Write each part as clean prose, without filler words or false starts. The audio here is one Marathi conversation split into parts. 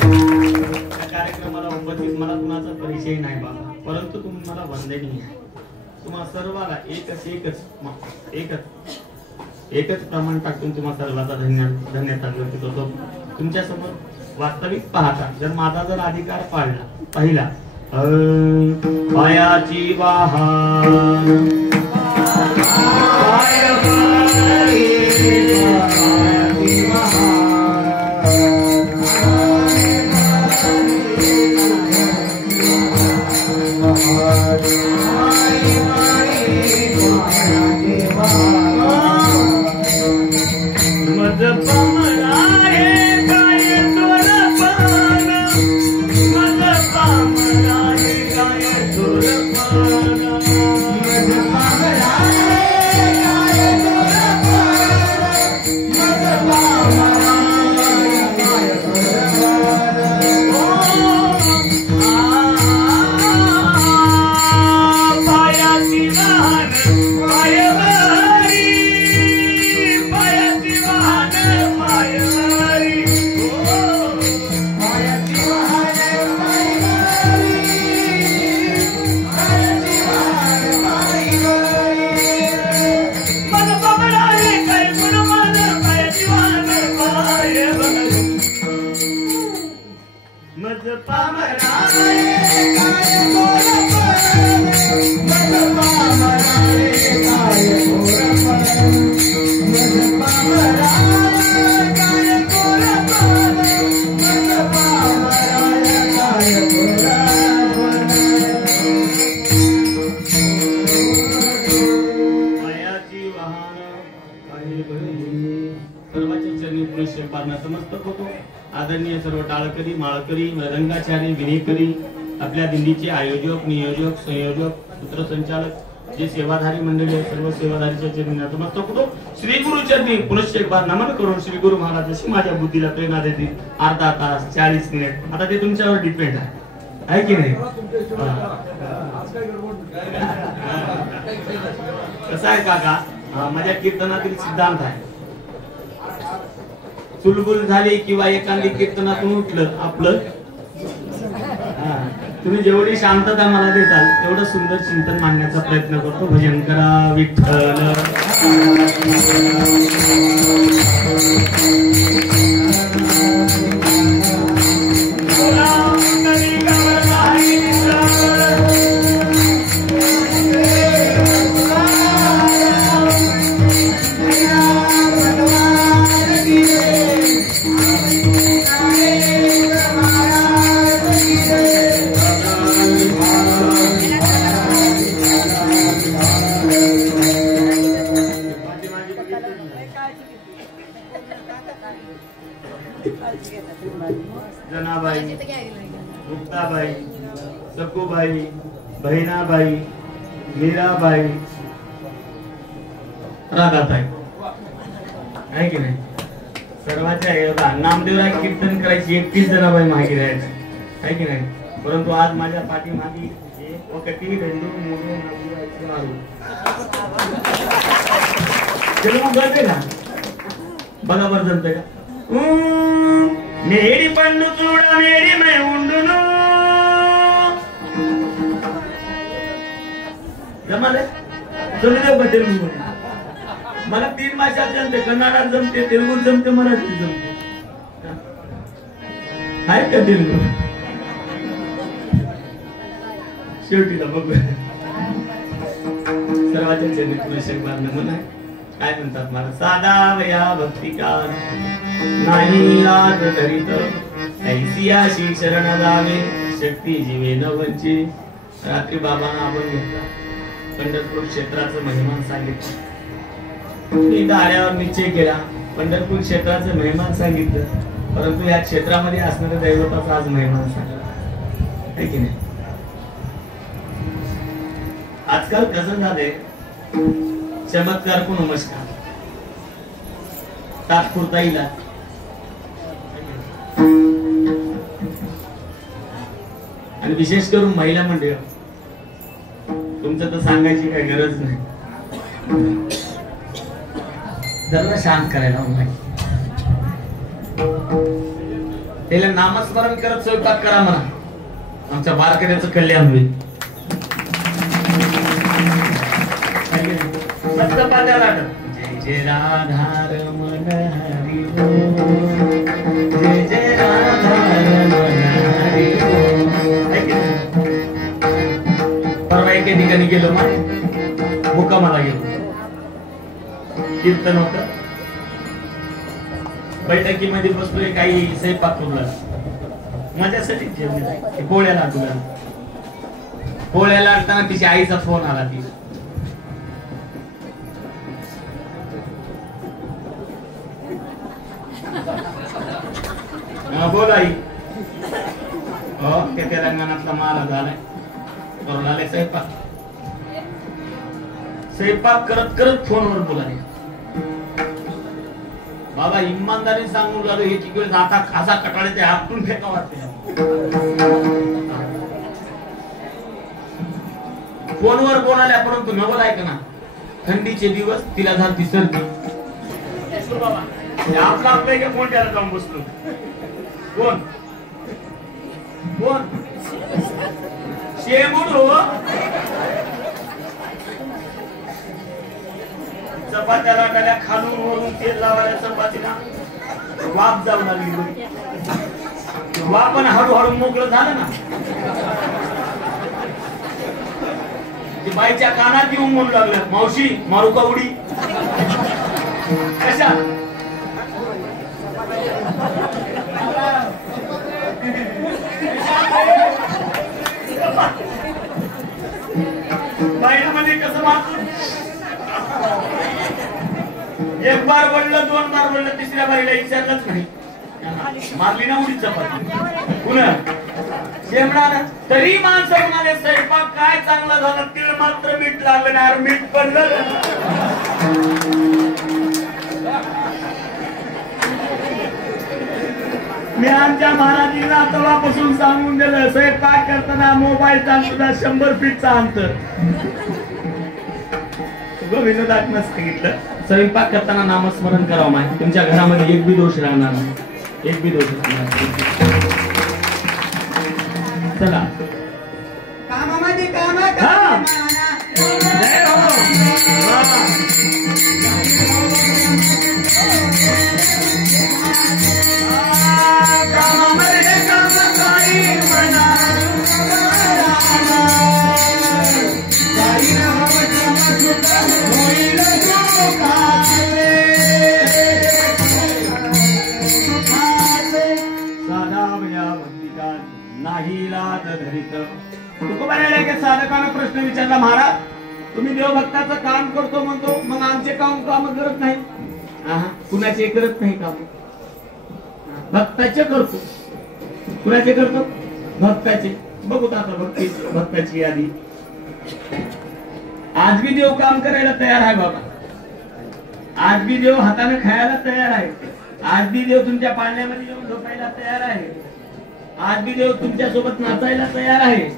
कार्यक्रमाला उपस्थित मला कुणाचा परिचय नाही बाबा, परंतु तुम्ही मला वंदनीय आहे. तुम्हा सर्वाला एकच प्रमाण टाकून तुम्हा सर्वांचा धन्यवाद व्यक्त करतो. तुमच्या समोर वास्तविक पाहता जर माझा अधिकार पाहिला पायाची वाहन आदरणीय सर्व टाळकरी माळकरी रंगाचारी विनेकरी आपल्या दिंडीचे आयोजक नियोजक संयोजक सूत्रसंचालक जे सेवाधारी मंडळी आहे सर्व सेवाधारीच्या चरणी नतमस्तक होतो. श्री गुरु चरणी पुनश्च एक बार नमन करून श्री गुरु महाराज जशी माझ्या बुद्धीला प्रेरणा देतील अर्धा तास 40 मिनिट आता ते तुमच्यावर डिपेंड आहे की नाही. कसं आहे काका माझ्या कीर्तनातील सिद्धांत आहे चुलबुल झाली किंवा एखादी कीर्तनातून उठलं आपलं तुम्ही जेवढी शांतता मला देताल तेवढं सुंदर चिंतन मांडण्याचा प्रयत्न करतो. भजन करा विठ्ठल जनाबाई गुप्ताबाई सकुबाई बहिणाबाई मीराबाई राधाताई आहे की नाही सर्वांच्या नामदेवराय कीर्तन करायची 31 जनाबाई मागे राहायची आहे की नाही. परंतु आज माझ्या पाठीमागे ఒకటి రెండు మూడు నాలుగు ఐదు ఆరు తెలుగు గంటే ना बरोबर जमते का मेरी पंडू चूड़ा मेरी मैं उंडुनु जमाले चलू दे तेलुगू मला 3 भाषा जमते कन्नड जमते तेलुगू जमते मराठी जमते आहे का तेलुगू शेवटीला बघू सर्वांच्या चरणी पुनश्च एक बार नमन आहे. काय म्हणतात मला साधा वया भक्ती का नाही याद करीत ऐसियाशी शरण जावे शक्ती जीवे न वंची. रात्री बाबांना आपण घेतला पंढरपूर क्षेत्राचं महिमान सांगितलं मी दाऱ्यावर निश्चय केला पंढरपूर क्षेत्राचं महिमान सांगितलं परंतु या क्षेत्रामध्ये असणाऱ्या दैवताचा आज महिमान सांगितला आहे की नाही. आजकाल कसं झालंय चमत्कार को नमस्कार तात्पुरता इलाज आणि विशेष करून महिला मंडळ तुमचं तर सांगायची काही गरज नाही जरा शांत करायला त्याला नामस्मरण करत स्वयंपाक करा म्हणा, आमच्या वारकऱ्याचं कल्याण होईल. मस्त पाद्याला जय जय राधारमण हरी बोल, जय जय राधारमण हरी बोल. परवा एके ठिकाणी गेलो मग मुक्कामाला गेलो, कीर्तन होत, बैठकीमध्ये बसलोय, काही स्वयंपाक करू लागला माझ्यासाठी ठेवले. पोळ्याला तुला पोळ्याला असताना तिच्या आईचा फोन आला. ती बोल आई. हो ते तेलंगणातला माल झालाय, करून आले स्वयंपाक. स्वयंपाक करत करत फोनवर बोलाय. बाबा इमानदारी सांगून झालं, हे तिकडे आता खासा कटाळे ते हातून फेका वाटते. फोनवर बोलायला, परंतु नवल ऐक ना, थंडीचे दिवस, तिला झाली सर्दी. आपला आपल्या फोन त्याला जाऊन बसलो. कोण कोण शेमूड हो. चपात्याला टाल्या खालून वरून तेल लावायला चपातीला वाफ जाऊ लागली. वाफ पण हळूहळू मोकळं झालं ना. ती बाईच्या कानात येऊन म्हणू लागलं, मावशी मारू का उडी. कशा बाईमध्ये कसं मारतो. एक बार बोललं, दोन बार बोललं, तिसऱ्या बारीला विचारलंच नाही, मारली ना उडीच चपाती पुन्हा शेमणार. तरी माणसं म्हणाले स्वयंपाक काय चांगला झाला, तिळ मात्र मीठ लागलं नाही. मीठ पडलं. मी आमच्या महाराजींना तवापासून सांगून दिलं, स्वयंपाक करताना मोबाईलचा सुद्धा 100 फीटचा अंतर. विनोदात्मक सांगितलं, स्वयंपाक करताना नामस्मरण करावं. माहिती तुमच्या घरामध्ये एक बी दोष राहणार नाही, एक बी दोष राहणार नाही. चला कामामध्ये काम साधकानं प्रश्न विचारला, महाराज तुम्ही देवभक्ताचं काम करतो म्हणतो, मग आमचे काम करत नाही. कुणाचे करत नाही काम, भक्ताचे करतो. कुणाचे करतो? भक्ताचे. बघू आता भक्ताची यादी. आज भी देव काम करायला तयार आहे बाबा. आज भी देव हाताने खायला तयार आहे. आज भी देव तुमच्या पाळण्यामध्ये येऊन झोपायला तयार आहे. आज भी देव तुमच्या सोबत नाचायला तयार आहे.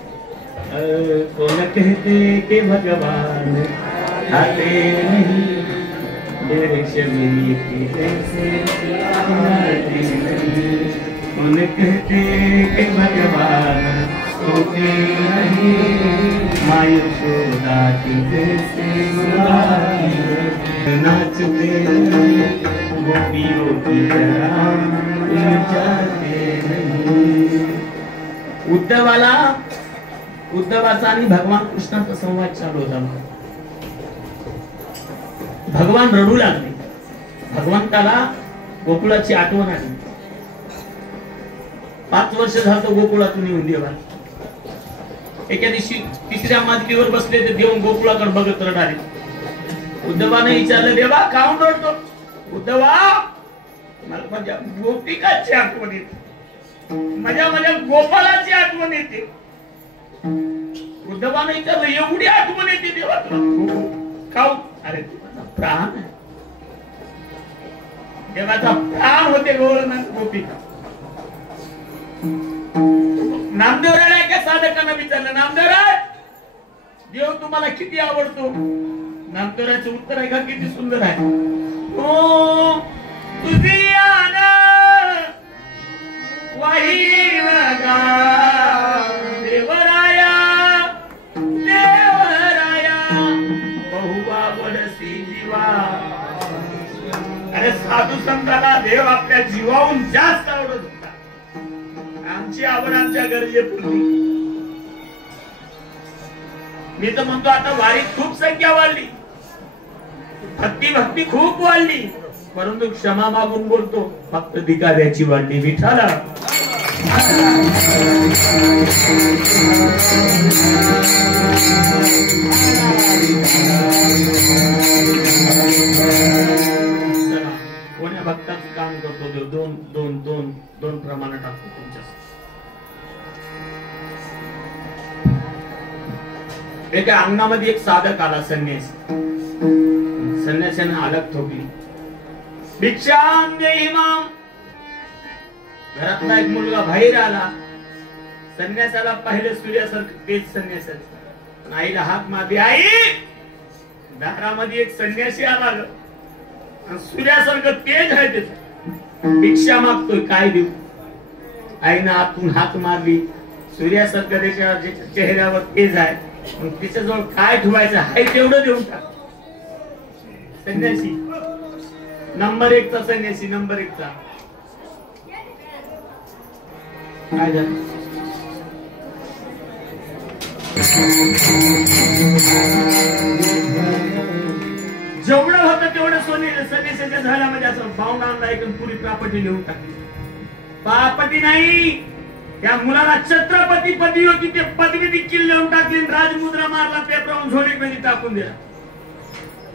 कौन कहते के भगवान आते नहीं, मेरे शमीर की जैसे आते नहीं. कौन कहते के भगवान होते नहीं, मायूसोदा की जैसे नाचते गोपियों की तरह जाते नहीं. उद्धवाचा आणि भगवान कृष्णाचा संवाद चालू होता. भगवान रडू लागले. भगवंताला गोकुळाची आठवण आली. 5 वर्ष झालं गोकुळातून येऊन देवा. एका दिवशी तिसऱ्या मजलीवर बसले तर देव गोकुळाकडे बघत रडाले. उद्धवाने विचारलं, देवा काहून रडतो? उद्धवा मला माझ्या गोपिकाची आठवण येते, माझ्या गोपालाची आठवण येते. उद्धवाने विचारलं, एवढी आठवण येते देवा तुला? खाऊ? अरे देवाचा प्राण आहे. देवाचा प्राण होते गोपिका. नामदेवराय का साधकांना विचारलं, नामदेवराय देव तुम्हाला किती आवडतो? नामदेवरायचं उत्तर आहे का किती सुंदर आहे. ओ तुझी आना वाहीन गा देवराया देवराया बहुवा वडसी जीवा. अरे साधू संतांना देव आपल्या जीवाहून जास्त आवडत होता. आमची आवड आमच्या गरजेपुरती. मी तर म्हणतो आता वारीत खूप संख्या वाढली, भक्ती खूप वाढली, परंतु क्षमा मागून बोलतो फक्त धिकाऱ्याची वाढली. विठाला कोण्या भक्ताचं काम करतो देव. दोन दोन दोन दोन प्रमाणे टाकतो तुमच्या. एका अंगणामध्ये एक साधक आला, संन्यासाने अलग ठोकली. भिक्षाम देहि माम. घरातला एक मुलगा बाहेर आला. संन्यासाला पाहिलं सूर्यासारखं तेज संन्यासाचं. आईला हाक मारली. आई, दारामध्ये एक संन्यासी आला ग, सूर्यासारखं तेज आहे त्याचं, भिक्षा मागतोय, काय देऊ. आईनं आतून हाक मारली. सूर्यासारखं त्याच्या चेहऱ्यावर तेज आहे, तिच्याजवळ काय ठेवायचं आहे तेवढं देऊन टाक. संन्यासी नंबर 1 चा संन्यासी, नंबर 1 चा. काय झालं? जेवढं होतं तेवढं सोने संन्यासाच्या झाल्यामध्ये असं पाहुणा आणला, एक पुरी प्रॉपर्टी लिहून टाकली. प्रॉपर्टी नाही, त्या मुलाला छत्रपती पदवी होती, ते पदवी देखील लिहून टाकली. राजमुद्रा मारला, पेपरावरून झोळीमध्ये टाकून दिला.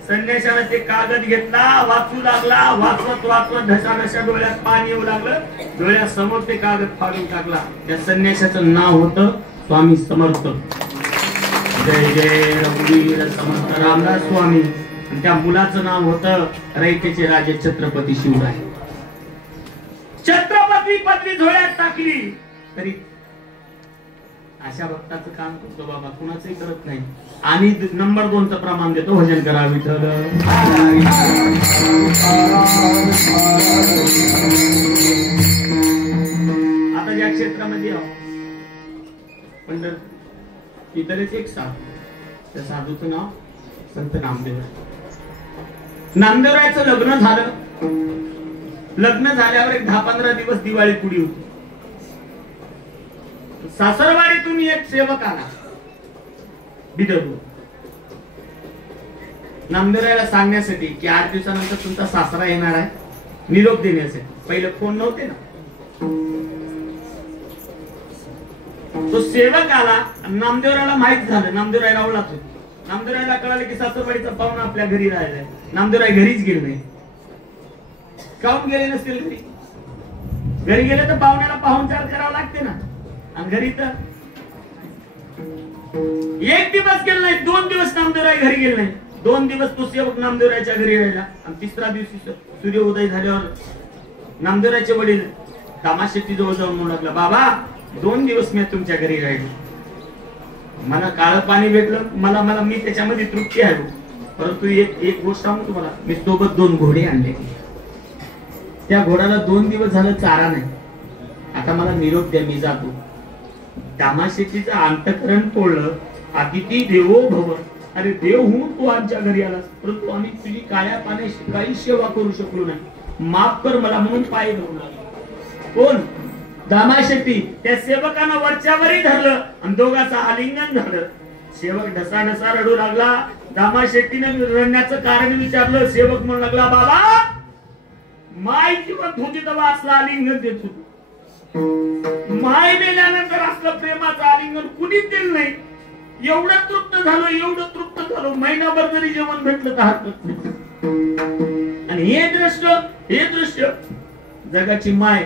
संन्याशाने ते कागद घेतला, वाचू लागला. वाचवत वाचवत ढसाढसा डोळ्यात पाणी येऊ लागलं. डोळ्यासमोर ते कागद फाडून टाकला. त्या संन्याशाचं नाव होतं स्वामी समर्थ. जय जय रघुवीर समर्थ रामदास स्वामी. आणि त्या मुलाचं नाव होतं रयतेचे राजे छत्रपती शिवराय. छत्रपती पदवी झोळ्यात टाकली तरी अशा भक्ताचं काम करतो बाबा, कुणाचंही करत नाही. आणि नंबर 2 चं प्रमाण देतो, भजन करा विठ्ठल. आता ज्या क्षेत्रामध्ये पंढरपूर इतरच एक साधू, त्या साधूचं नाव संत नामदेव. नामदेवरायचं लग्न झालं. लग्न झाल्यावर एक 10-15 दिवस दिवाळी पुढी होती. सासरवाडीतून एक सेवक आला बिदरू, नामदेवरायला सांगण्यासाठी की 8 दिवसानंतर तुमचा सासरा येणार आहे, निरोप देण्यासाठी. पहिले फोन नव्हते ना. तो सेवक आला. नामदेवरायला माहित झालं, नामदेवरायला ओळखत होती. नामदेवरायला कळालं की सासरवाडीचा पाहुणा आपल्या घरी राहिलाय. नामदेवराय घरीच गेले नाही. काहून गेले नसतील घरी? घरी गेले तर पाहुण्याला पाहुणचार करावा लागते ना. आणि घरी तर 1 दिवस गेला नाही, 2 दिवस नामदेवराय घरी गेले नाही. 2 दिवस तो सेवक नामदेवरायच्या घरी राहिला. आणि 3ऱ्या दिवशी सूर्योदय झाल्यावर नामदेवरायचे वडील कामाशेट्टी जवळ जाऊन म्हणू लागला, बाबा 2 दिवस मी तुमच्या घरी राहिलो, मला काळं पाणी भेटलं, मला मी त्याच्यामध्ये तृप्ती आहे. परंतु एक गोष्ट सांगू तुम्हाला, मी सोबत 2 घोडे आणले. त्या घोड्याला 2 दिवस झालं चारा नाही. आता मला निरोप द्या, मी जातो. कामाशेट्टीचं अंतकरण तोडलं. अतिथी देवो भव. अरे देव होऊन तू आमच्या घरी आलास, परंतु आम्ही तुझी काळ्या पाण्याची काही सेवा करू शकलो नाही, माफ कर मला म्हणून पाय धरून लागले. कोण? दामाशेट्टी. त्या सेवकानं वरच्यावरही धरलं आणि दोघांचं आलिंगन झालं. सेवक ढसाढसा रडू लागला. दामाशेट्टीने रडण्याचं कारण विचारलं. सेवक म्हणू लागला, बाबा माय जिवंत होती तेव्हा असलं आलिंगन देत होती, माय मेल्यानंतर असलं प्रेमाचं आलिंगन कुणीच दिलं नाही. एवढं तृप्त झालो, महिनाभर जरी जेवण भेटलं तर हरकत नाही. आणि हे दृश्य जगाची माय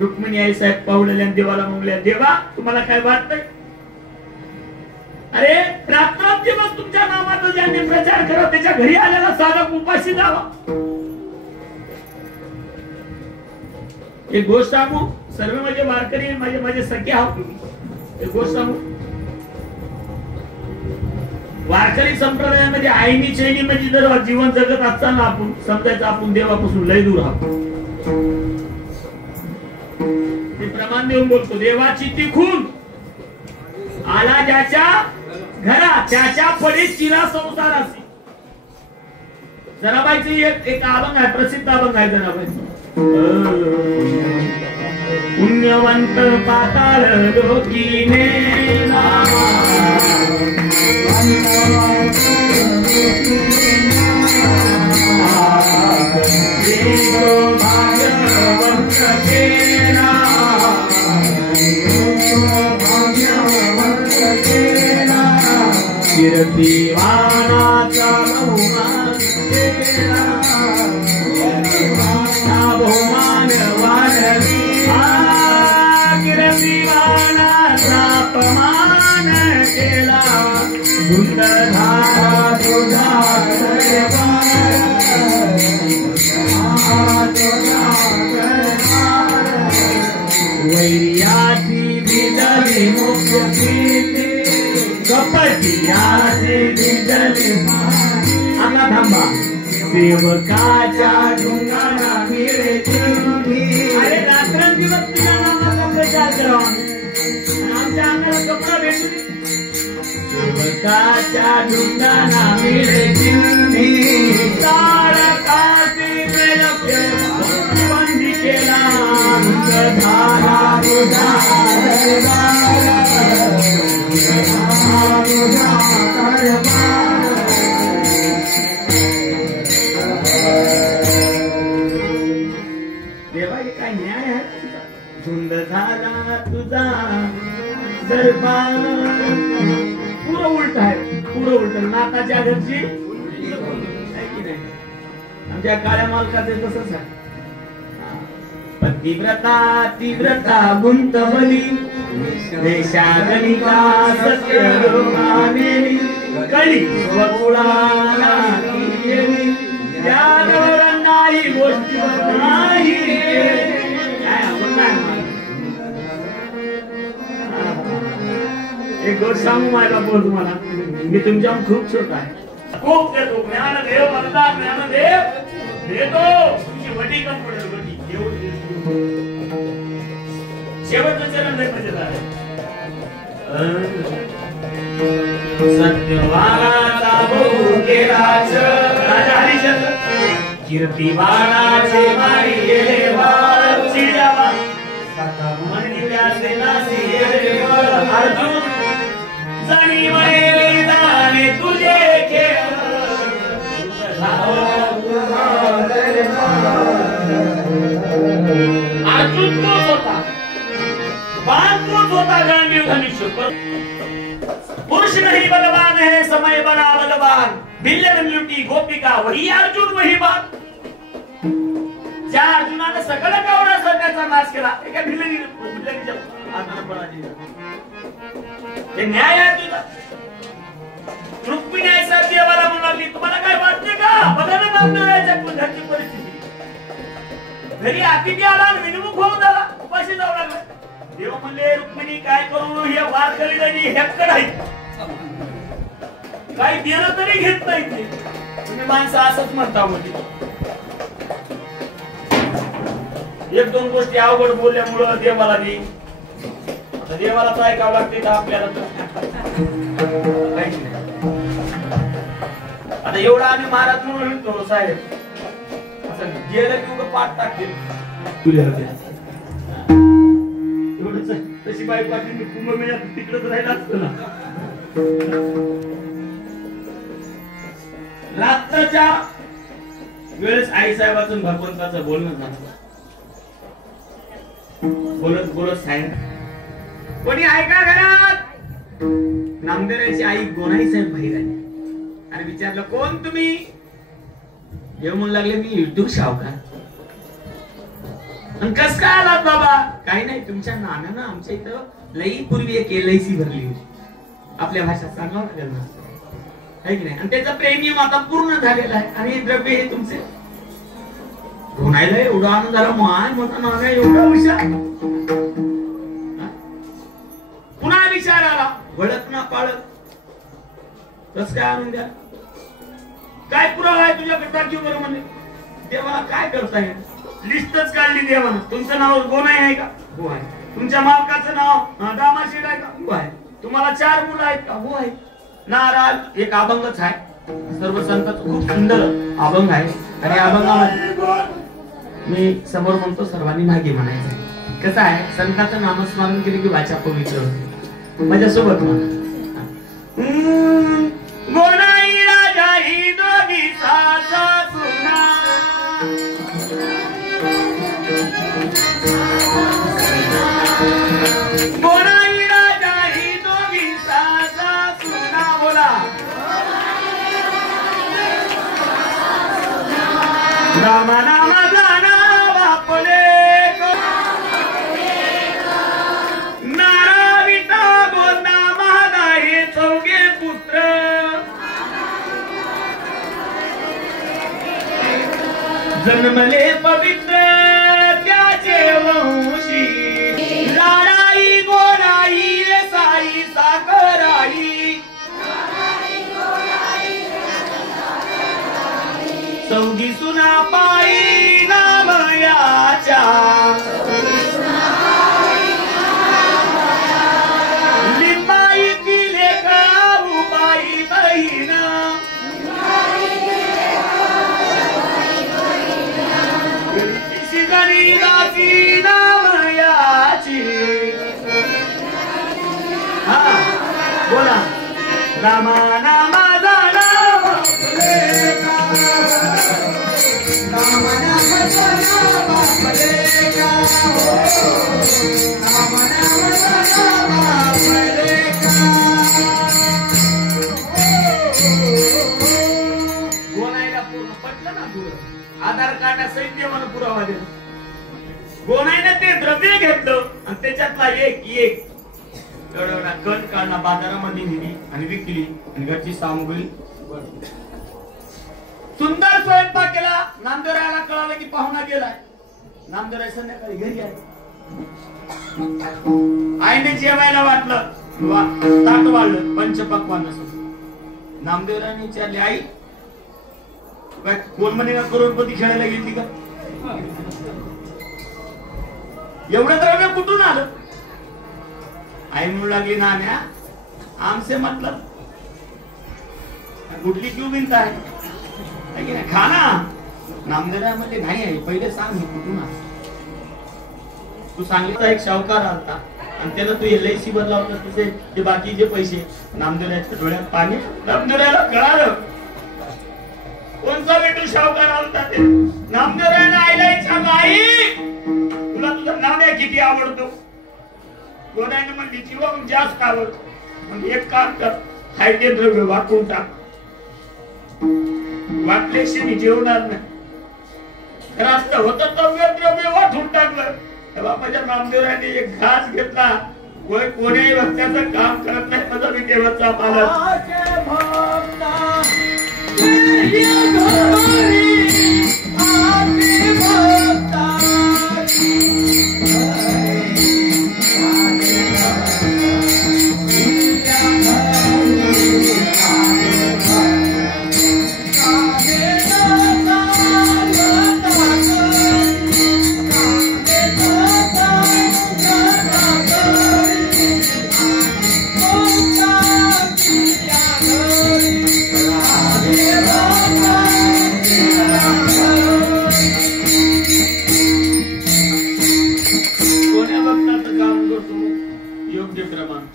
रुक्मिणी आई साहेब पावलेल्या देवाला म्हणल्या, देवा तुम्हाला काय वाटतंय? अरे रात्रदिवस तुमच्या नामाचा ज्यांनी प्रचार करा त्याच्या घरी आलेला साधक उपाशी जावा. एक गोष्ट सांगू, सर्व माझे वारकरी माझे सखे आहोत तुम्ही. एक गोष्ट सांगू, वारकरी संप्रदायामध्ये आईनी चैनी म्हणजे जर जीवन जगत असताना आपण समजायचं आपण देवापासून लय दूर आहोत. प्रमाण देऊन बोलतो. देवाची ती खून आला ज्याच्या घरात त्याच्या पडे चिरा संसार असे. जनाबाईचे एक अभंग आहे, प्रसिद्ध अभंग आहे जनाबाईचा. पुण्यवंत पाताळ लोकीने कीर्तिवानाचा बहुमान वाढली, कीर्तिवानाचा अपमान केला. गुंडधारा तुझा वैर्याची भिजली मुक्ती कपटियाची भिजली आला थांबा. सेवकाच्या ढुंगाला मिळे चिंधी. अरे रात्रंदिवस तुझ्या नामाचा प्रचार करावा आणि आमच्या अंगाला कपडा भेटू दे. सेवकाच्या ढुंगाला मिळे चिंधी. तारकाची बंदी केला धारा तुझा देवा हे काय न्याय आहे? झुंड झाला तुझा दरबार. पुरं उलट आहे, पुरं उलट. नाकाच्या घरची आमच्या काळ्या मालकाचे तसंच आहे. पतिव्रता तीव्रता गुंतवली देशागणिका सत्य रोमानेली कळी स्वकुळाला गेली. त्यावर नाही गोष्टी नाही. एक गोष्ट सांगू माझ्या बोल तुम्हाला, मी तुमच्या खूप छोटा आहे. खूप देतो ज्ञानदेव वरदान ज्ञानदेव देतो. तुमची वटी कम पडेल वटी शेवटचं चरण लय मजेदार आहे. सत्यवानाचा बहु केलाच राजा हरिश्चंद्र कीर्तिवानाचे मारी गेले वाळ चिडावा म्हणिल्याचे नासी गेले अर्जुन जाणीवले दाने तुझे खेळ अर्जुन तोच होता, बाण तोच होता. रणवीर धनुष्य पुरुष नहीं बलवान है समय बना बलवान. भिल्ल लुटी गोपिका वही अर्जुन वही बाण. ज्या अर्जुनाने सगळं कवडा सगळ्याचा नाश केला एका भिल्लनीच्या हाताने पराजय. हे न्याय आहे तुझा. रुक्मिणी आई साहेब देवाला म्हणू लागली तुम्हाला काय वाटते का? बघा ना नामदेवाच्या घरची परिस्थिती. घरी अतिथी आला विनमुख होऊन झाला, उपाशी जाऊ लागला. देव म्हणले रुक्मिणी काय करू? हे वारकरी हेक्कड आहे, काही देणं तरी घेत नाही ते. तुम्ही माणसं असंच म्हणता. म्हणजे एक दोन गोष्टी अवघड बोलल्यामुळं देवाला दे. आता देवाला तर ऐकावं लागते का आपल्याला? तर काहीच नाही. आता एवढा आम्ही महाराज म्हणून म्हणतो साहेब असं गेलं की उगा पाठ टाकतील एवढंच. तशी बाई पाटील कुंभमेळ्यात तिकडच राहिला असतो ना. रात्रीच्या वेळेस आई साहेबाचं भगवंताचं बोलणं झालं. बोलत बोलत साहेब कोणी आहे का घरात? नामदेवाची आई गोनाई साहेब बाहेर आली आणि विचारलं कोण तुम्ही? देव म्हणू लागले मी युट्यूब सावकार. कस काय आलात बाबा? काही नाही, तुमच्या नानानं आमच्या इथं लई पूर्वी एक LIC भरली होती. आपल्या भाषेत सांगावं लागेल ना, आहे की नाही? आणि त्याचा प्रेमियम आता पूर्ण झालेला आहे आणि द्रव्य हे तुमचे. गोनाईला एवढा आनंद झाला. मान मोठा नाना एवढा हुशार. पुन्हा विचार आला वळत ना पाळत. कस काय आणून द्या? काय पुरावा आहे तुझ्याकडे? दाखव बरं. म्हणजे देवाला काय करताय? लिस्टच काढली देवानं. तुमचं नाव गोनाई आहे का? हो आहे. तुमच्या मालकाचं नाव दामाशेठ आहे का? हो आहे. तुम्हाला 4 मुलं आहेत का? हो आहे. नारळ एक अभंगच आहे. सर्व संतांचं खूप सुंदर अभंग आहे आणि अभंगामध्ये मी समोर म्हणतो सर्वांनी मागे म्हणायचं. कसं आहे, संतांचं नामस्मरण केले की वाचा पवित्र होते. माझ्यासोबत म्हणा. गोनाई राजा ही दोघी सासा सुना, गोनाई राजा ही दोघी सासा सुना. बोला रामा नामा जाना बापले नाराविता गोंदा महादा हे चौघे पुत्र. जन्मले पवित्र त्याचे वंशी, लाडाई गोडाई साई साखराई, चौघी सुना पायी नामयाच्या, लिंबाई किले काऊबाई बहीण, शिगणी दासी नामयाची. हा बोला रामा नामा जाना आधार कार्ड सहित मला पुरावा दिला. गोनाईने ते द्रव्य घेतलं आणि त्याच्यातला एक एवढा कण काढला, बाजारामध्ये नेली आणि विकली आणि घरची सामुग्री. सुंदर स्वयंपाक केला. नामदेवरायाला कळालं की पाहुणा गेलाय. नामदेवराय संध्याकाळी घरी आहे. आईने जेवायला वाटलं, ताट वाढलं पंचपक्वान. नामदेवरायाने विचारले, आई कोण म्हणे करोडपती खेळायला गेली का? एवढं द्रव्य कुठून आलं? आई म्हणू लागली, नाण्या आमचे मतलब कुठली क्यू बिनता आहे खा ना. नामदेवराय म्हणले, नाही आहे पहिले सांग कुठून आलं. तू सांगितलं एक शाहूकार आलता आणि त्यानं तू LIC बदला होता तुझे ते बाकीचे पैसे. नामदेवरायाच्या डोळ्यात पाणी. नामदेवरायाला कळालं कोणचा बेटू शाहूकार आलता ते. नामदेवरायानं आईला विचारलं, आई तुला तुझं नाण्या किती आवडतो? गोनाईने म्हणली, जीवन जास्त आवडतो. म्हणजे एक काम कर, खायचे द्रव्य वाटून टाक. वाटल्याशिवाय जेवणार नाही. रास्त होतं द्रव्य वाटून टाकलं. तेव्हा माझ्या नामदेवरायाने एक घास घेतला. कोणीही भक्ताचं काम करत नाही. माझा मी देवाचा मालक.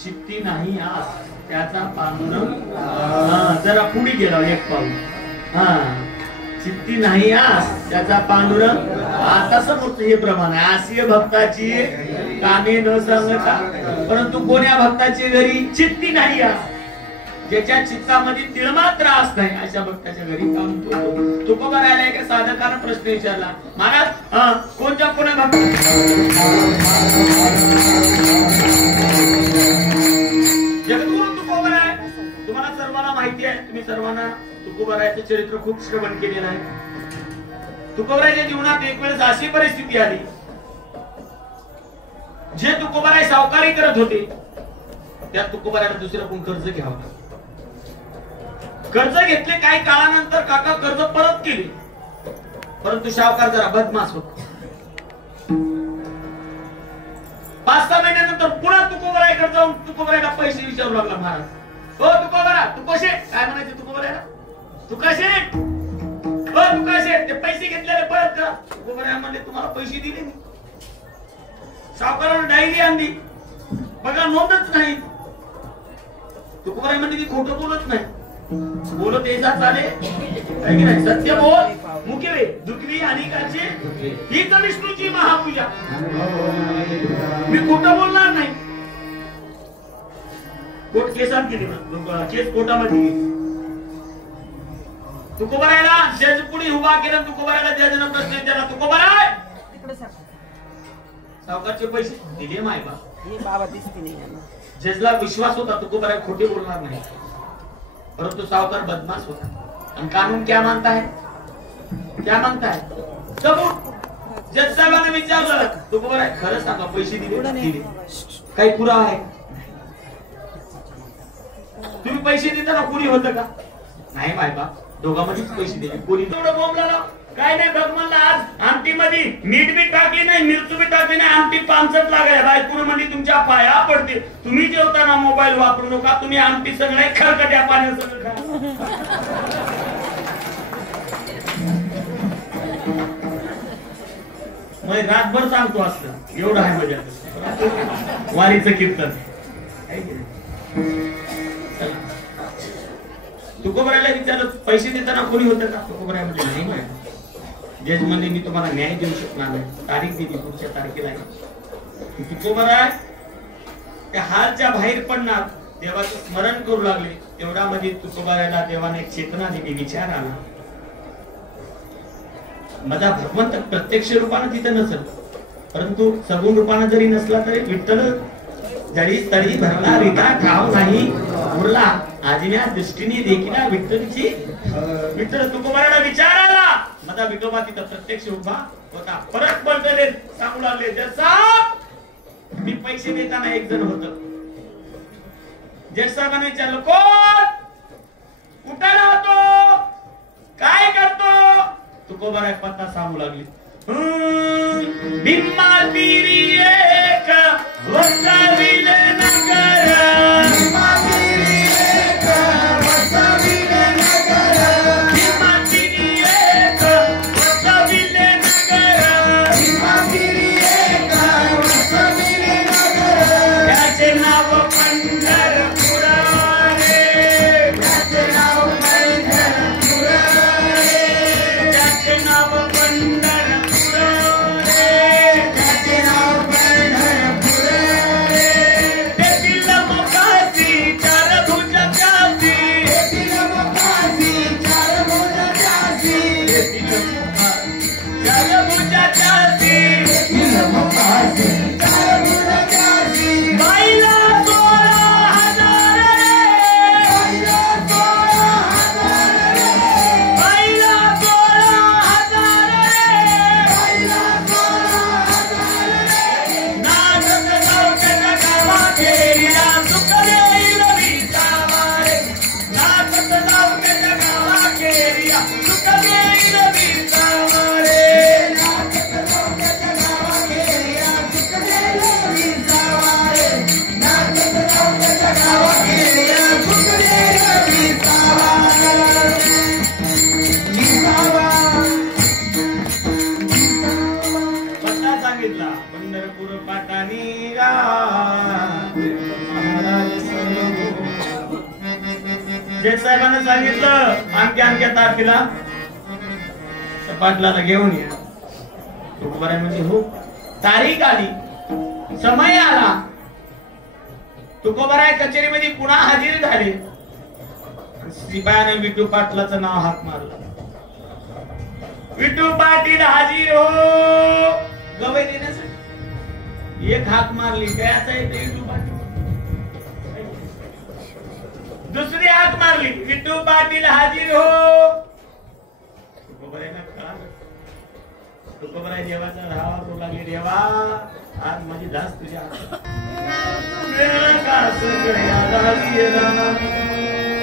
चित्ती नाही आस त्याचा पांडुरंग. जरा पुढे गेला एक पाऊल. चित्ती नाही आस त्याचा पांडुरंग. आता समजतो हे प्रमाण आहे. आसिय भक्ताची कामे न सांगता, परंतु कोण्या भक्ताची घरी चित्ती नाही आस, ज्याच्या चित्तामध्ये तिळमात्र आस नाही, अशा भक्ताच्या घरी काम होतो. तुकोबा राहिलाय का? साधकानं प्रश्न विचारला, महाराज कोणत्या कोण्या भक्त जगद्गुरु तुकोबराय तुम्हाला सर्वांना माहिती आहे. तुम्ही सर्वांना तुकोबरायचं चरित्र खूप श्रवण केलेलं आहे. तुकोबरायच्या जीवनात एक वेळेस अशी परिस्थिती आली, जे तुकोबराय सावकारी करत होते त्या तुकोबरायला दुसरं कोण कर्ज घ्यावं. कर्ज घेतले. काही काळानंतर काका कर्ज परत केले, परंतु सावकार जरा बदमाश होता. 5-6 महिन्यानंतर पुन्हा तुकोबरायकडे जाऊन तुकोबरायला पैसे विचारू लागला महाराज. हो तुकोबरा, तुकोशे काय म्हणायचे तुकोबरायला? तुकाशे तुकाशे ते पैसे घेतलेले परत करा. तुकोबराय म्हणले तुम्हाला पैसे दिले नाही. सावकारानं डायरी आणली, बघा नोंदच नाही. तुकोबराय म्हणले की खोटं बोलत नाही. बोलत यायचा चालेल, सत्य बोल मुखिवे दुखवी अनेकाचे, हीच विष्णूची महापूजा. मी खोटं बोलणार नाही. कोर्ट केसात गेली ना, केस कोर्टामध्ये गेली. तुकोबरायला जज पुढे उभा केला. तुकोबरायला जजनं प्रश्न विचारला, तुकोबराय सावकारचे पैसे दिले माय बाबा दिसते नाही. जजला विश्वास होता तुकोबराय खोटे बोलणार नाही, परंतु सावकार बदमाश होता. आणि कानून क्या मानता है, क्या मानता है सबूत. जज साहेबांना विचारलं, तुकोबराय खरं सांगा पैसे दिले? दिले. काही पुरावा आहे? तुम्ही पैसे देताना कोणी होतं का? नाही माय बाप, दोघांमध्येच पैसे दिले. कोणी तेवढं बोंबला काय नाही. बघ म्हणलं आज आमटी मध्ये मीठ बी टाकली नाही, मिरची बी टाकली नाही, आमटी पानसट लागल्या. बायकोन म्हणजे तुमच्या पाया पडते, तुम्ही जेवताना मोबाईल वापरू नका, तुम्ही आमटी सगळं खरकट्या पाण्यात सगळं खा. मग रातभर सांगतो असतं, एवढं आहे मजा वारीचं कीर्तन. तुकोबरायला विचारलं पैसे देताना कोणी होतं का? तुकोबराय म्हणजे नाही माहिती. जज म्हणजे मी तुम्हाला न्याय देऊ शकणार नाही, तारीख दिली पुढच्या तारखेला. तुकोबराय त्या हालच्या बाहेर पडणार, देवाचं स्मरण करू लागले. तेवढा मध्ये तुकोबरायला देवाने एक चेतना दिली, विचार आला. माझा भगवंत प्रत्यक्ष रूपानं तिथे नसेल, परंतु सगुण रूपानं जरी नसला तरी विठ्ठल जरी तरी भरला रिता ठाव नाही उरला, आजन्या दृष्टीने देखील विठ्ठलची. विठ्ठल तुकोबरायला विचार आला, माझा विठोबा तिथं प्रत्यक्ष उभा होता. परत बोलतले सांगू लागले, जज मी पैसे देताना एक जण होत. जज साहेबांनी विचारलं, कोण? कुठे राहतो, काय करतो? तुकोबराय पत्ता सांगू लागली. भीमा तिरी एक वसविले नगर, भीमा तिरी एक वसविले नगर, भीमा तिरी एक वसविले नगर, भीमा तिरी एक वसविले नगर. त्याचे नाव पंढरपूर रे, त्याचे नाव पंढरपूर रे, त्याचे नाव साहेबांना सांगितलं अमक्या तारखेला पाटलाला घेऊन या. तुकोबराय म्हणजे हो. तारीख आली, समय आला. तुकोबराय कचेरीमध्ये पुन्हा हजेरी झाली. शिपायाने विठू पाटलाचं नाव हाक मारलं. विठू पाटील हाजीर हो. गवई देण्यासाठी एक हाक मारली, त्याचा येते विठू पाटील. दुसरी हाक मारली, विठू पाटील हाजीर हो. तुकोबराय देवाचा राहा करू लागले. देवा आज माझी दास तुझ्या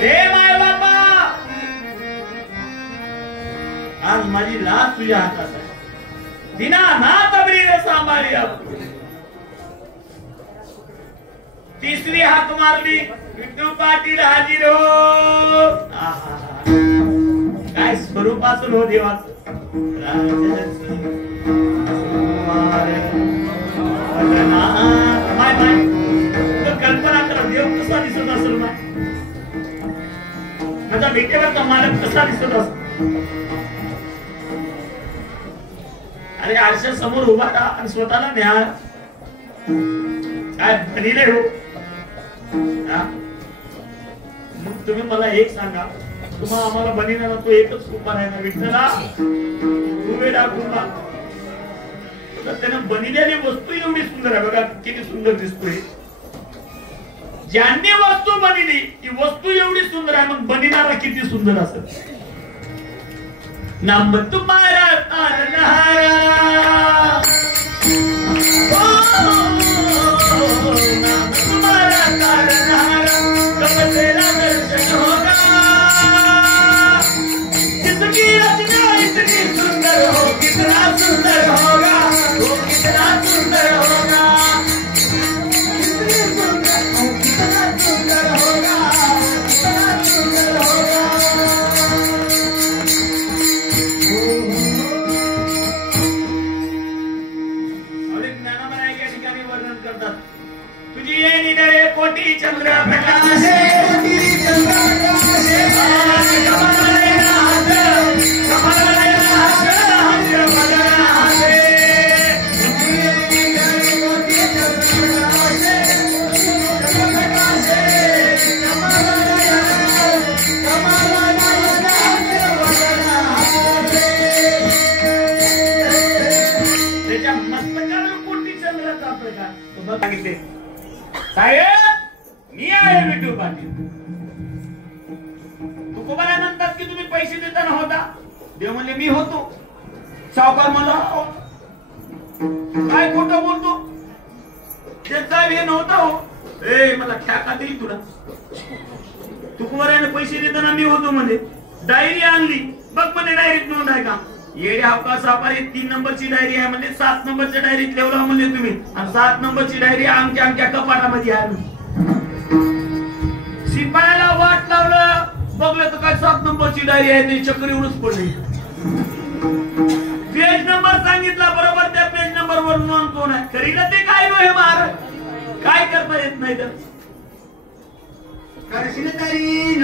हे माय बापा, आज माझी लाच तुझ्या हातात आहे. दिना नाथ अब्रीर सांभाळी. तिसरी हाक मारली, विठू पाटील हाजीर हो. काय स्वरूपाचं हो देवाचं. कल्पना करा देव कसा दिसत असेल. माझ्या भेटेवरचा मालक कसा दिसत असेल. अरे आरशा समोर उभा राहा आणि स्वतःला न्या. काय बनिले हो. मग तुम्ही मला एक सांगा, तुम्हाला आम्हाला बनिला तो एकच कृपा आहे ना विठ्ठला. उभे राखून त्याने बनिलेली वस्तू एवढी सुंदर आहे. बघा किती सुंदर दिसतोय. ज्यांनी वस्तू बनली ती वस्तू एवढी सुंदर आहे, मग बनिणारा किती सुंदर असेल. नाम तुम्हारा तारनहारा, नाम तुम्हारा तारनहारा, कब तेरा दर्शन होगा. जिसकी रचना इतनी सुंदर हो, कितना सुंदर होगा वो, कितना सुंदर होगा. तुझी ये निडरे कोटी चंद्र प्रकाश, त्याच्या मस्तकावर कोटी चंद्राचा प्रकाश. सांगितले साहेब मी आहे विठू पाटील. तुकोबाला म्हणतात की तुम्ही पैसे देताना होता. देव म्हणले मी होतो. सावकार मला काय खोटं बोलतो. त्याचा हे नव्हता हो. ए मला ख्याका देईल तुला. तुकोबाला पैसे देताना मी होतो म्हणजे. डायरी आणली बघ म्हणजे डायरीत नोंद आहे का. येडे हावका सापारी 3 नंबरची डायरी आहे म्हणजे 7 नंबरच्या डायरीत ठेवला म्हणजे तुम्ही. आणि 7 नंबरची डायरी आमच्या कपाटामध्ये आहे. शिपायाला वाट लावलं बघलं तर काय 7 नंबरची डायरी आहे ती चक्कर येऊनच पडली. पेज नंबर सांगितला बरोबर त्या पेज नंबर वर नोंद कोण आहे. खरी ना ते काय हे महाराज काय करता येत नाही तर. करशील तरी न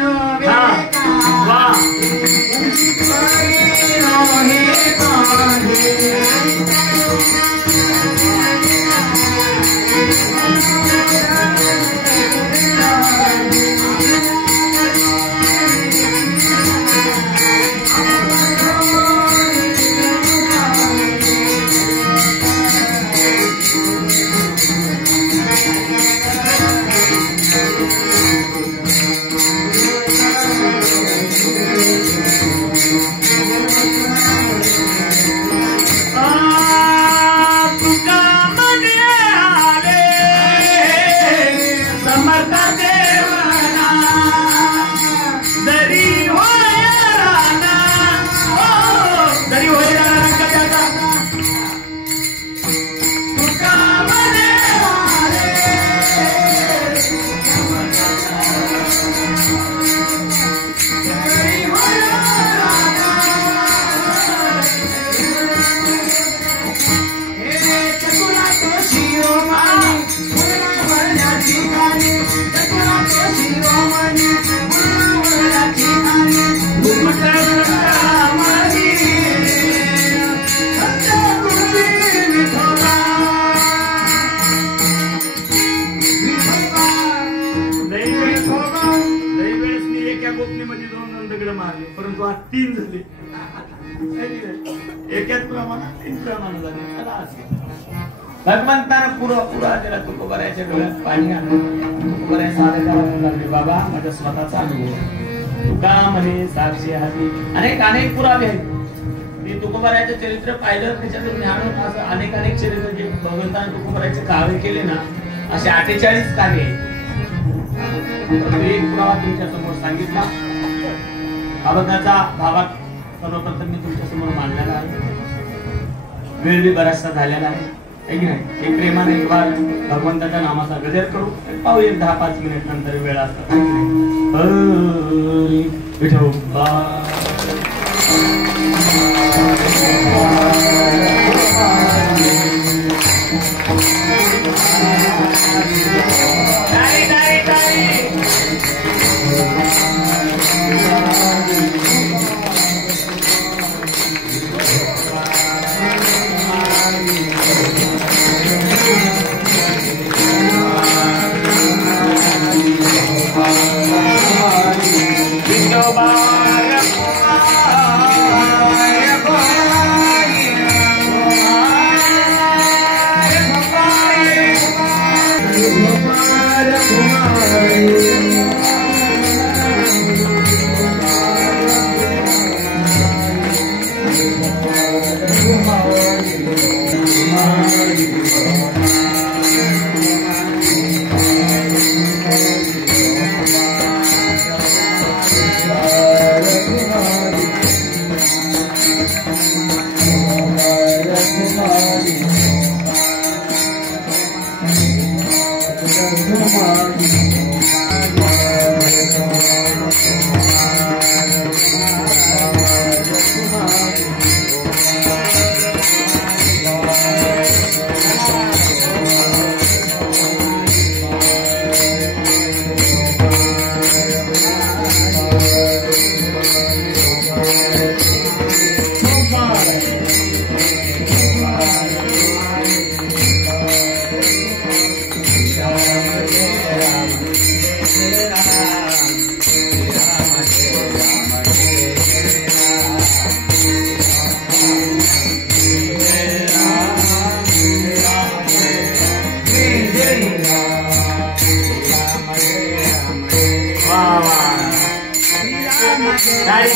परंतु आज 3 झाले. एकाच प्रमाणात 3 प्रमाण झाले. भगवंतानं पुरा त्याला तुकोबाराच्या डोळ्यात पाणी आणलं. तुकोबारा साधे गावाला लागले. बाबा माझा स्वतःचा अनुभव तुका म्हणे साक्षी हाती अनेक पुरावे आहेत. मी तुकोबाराचं चरित्र पाहिलं त्याच्यातून ज्ञान असं अनेक चरित्र जे भगवंतानं तुकोबाराचे काव्य केले ना असे 48 काव्य आहेत. एक पुरावा तुमच्या समोर सांगितला. अभंगाचा भावात सर्वप्रथम मी तुमच्या समोर मांडलेला आहे. वेळ बी बराचसा झालेला आहे. आहे की नाही? हे प्रेमाने एक वार भगवंताच्या नामाचा गजर करू, पाहू एक 10-5 मिनिट नंतर वेळ असतात. विठोबा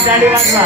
गाडी वाजवा.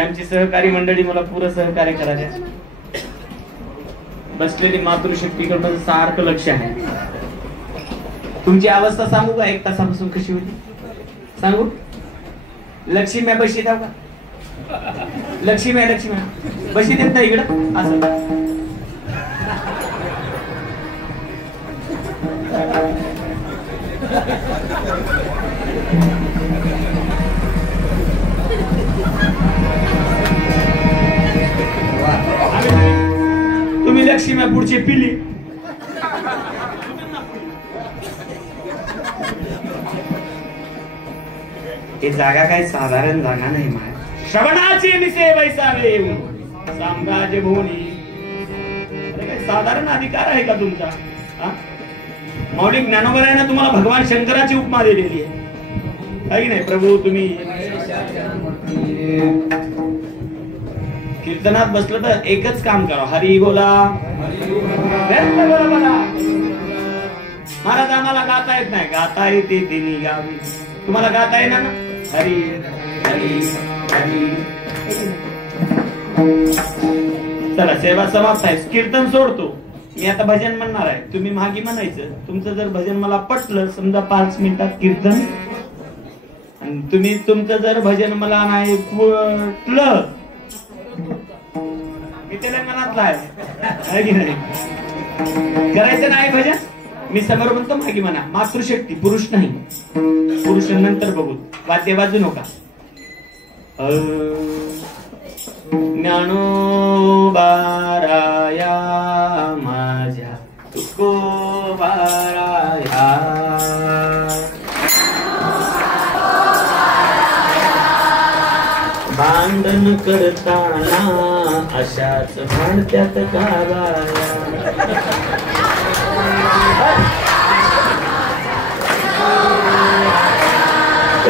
आमची सहकारी मंडळी मला पुरं सहकार्य करायचं. बसलेली मातृशक्तीकडे सारखं लक्ष आहे. तुमची अवस्था सांगू का 1 तासापासून कशी होती सांगू? लक्ष्मी बशी द्या का? लक्ष्मी बशी देत नाही इकडं असं. तुम्ही लक्ष्मी पुढचे पिली. ही जागा काही साधारण जागा नाही माय. श्रवणाची मिसे वैसावे साम्राज्य भूमी. काही साधारण अधिकार आहे का तुमचा? मौलिक ज्ञानोबरायाने तुम्हाला भगवान शंकराची उपमा दिलेली आहे काही नाही. प्रभू तुम्ही कीर्तनात बसलं तर एकच काम करा, हरी बोला बोला. महाराज आम्हाला गाता येत नाही, गाता येते तिन्ही गावी. तुम्हाला गाता येणार ना? हरी हरी हरी. चला सेवा समाप्त आहे. कीर्तन सोडतो मी आता भजन म्हणणार आहे. तुम्ही मागे म्हणायचं. तुमचं जर भजन मला पटलं समजा 5 मिनिटात कीर्तन, आणि तुम्ही तुमचं जर भजन मला नाही पटलं, मी तेलंगणातला आहे की नाही, करायचं नाही भजन. मी समोर म्हणतो मागे म्हणा. मातृशक्ती पुरुष नाही, पुरुष नंतर बघू. वाद्य वाजू नका. ज्ञानोबाराया माझ्या तुकोबाराया. भांडण करताना अशाच भांडत्यात गावाया.